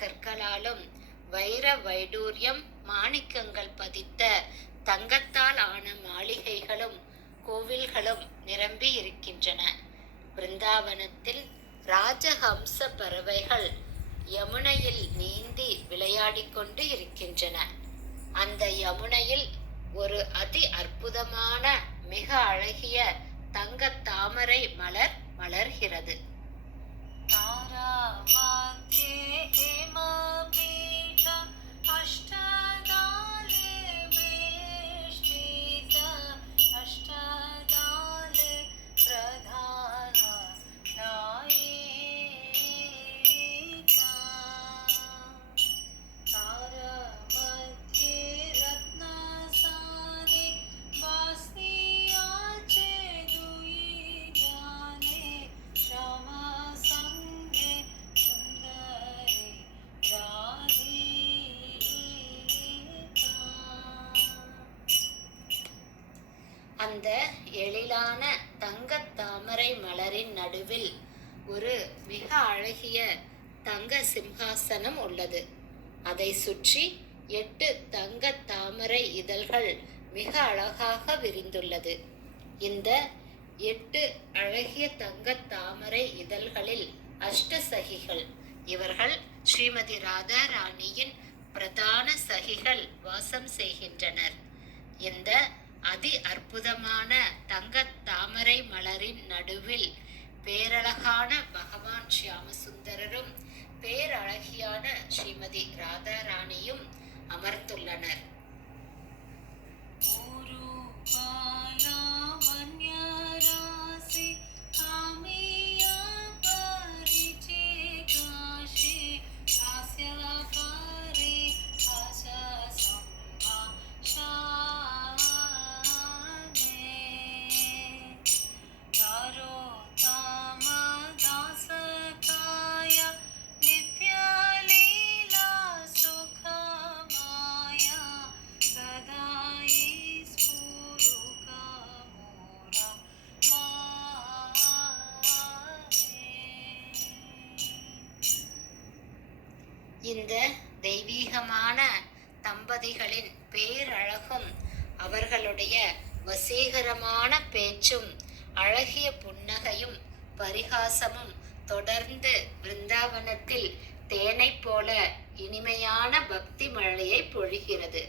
கற்களாலும் வைர வைடூரியம் மாணிக்கங்கள் பதித்த தங்கத்தால் ஆன மாளிகைகளும் கோவில்களும் நிரம்பி இருக்கின்றன. பிருந்தாவனத்தில் ராஜஹம்ச பறவைகள் யமுனையில் நீந்தி விளையாடிக் கொண்டு இருக்கின்றன. அந்த யமுனையில் ஒரு அதி அற்புதமான மிக அழகிய தங்கத் தாமரை மலர் மலர்கிறது. அந்த எழிலான தங்கத் தாமரை மலரின் நடுவில் ஒரு மிக அழகிய தங்க சிம்ஹாசனம் உள்ளது. அதை சுற்றி 8 தங்கத் தாமரை இதழ்கள் மிக அழகாக விரிந்துள்ளது. இந்த 8 அழகிய தங்கத் தாமரை இதழ்களில் அஷ்டசகிகள், இவர்கள் ஸ்ரீமதி ராதா ராணியின் பிரதான சகிகள் வாசம் செய்கின்றனர். இந்த அதி அற்புதமான தங்கத் தாமரை மலரின் நடுவில் பேரழகான பகவான் ஷியாமசுந்தரரும் பேரழகியான ஸ்ரீமதி ராதா ராணியும் அமர்ந்துள்ளனர். இந்த தெய்வீகமான தம்பதிகளின் பேரழகும் அவர்களுடைய வசீகரமான பேச்சும் அழகிய புன்னகையும் பரிகாசமும் தொடர்ந்து பிருந்தாவனத்தில் தேனைப் போல இனிமையான பக்தி மழையை பொழிகிறது.